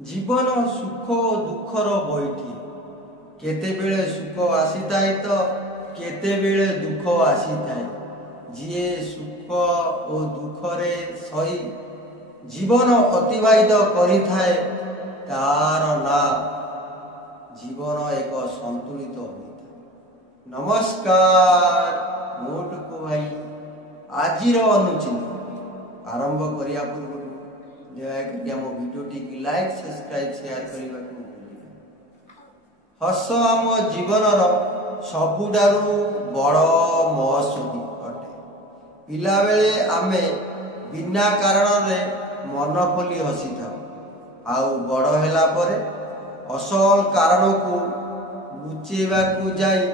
जीवन सुख और दुखर बैठी केतेबेले सुख आसी थाए तो केतेबेले दुख आसी थाए। जी सुख और दुखरे सही जीवन अतिबाहित करि थाए तार ना जीवन एक संतुलित होता। नमस्कार मोटको भाई आजिर अनुचिंत आरंभ करिया पूर्व दयाकरी आम भिडियोटी की लाइक सब्सक्राइब शेयर करने को भूलिबा। हस आम जीवनर सबुठारु बड़ महसूदी अटे। पिला बेले आमे बिना कारण रे मन खोली हसी था आउ बड़ हेला परे असल कारण को लुचेबा को जाई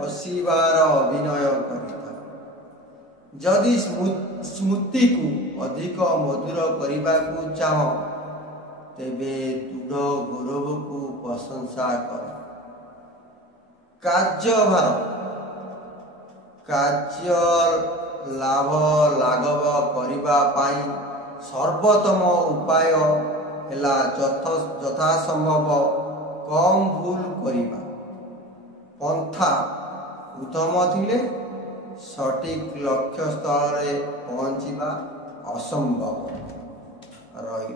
हसीबार अभिनय करिता। जदि स्मृति को अधिक मधुर करने को चाह तेबे दृढ़ गौरव को प्रशंसा कर। कार्यभार कार्य लाभ लाघव करिबा पाई सर्वोत्तम उपाय हेला यथा संभव कम भूल करिबा। पंथा उत्तम थिले सटीक लक्ष्य स्थल रे पहुँचीबा असंभव रही।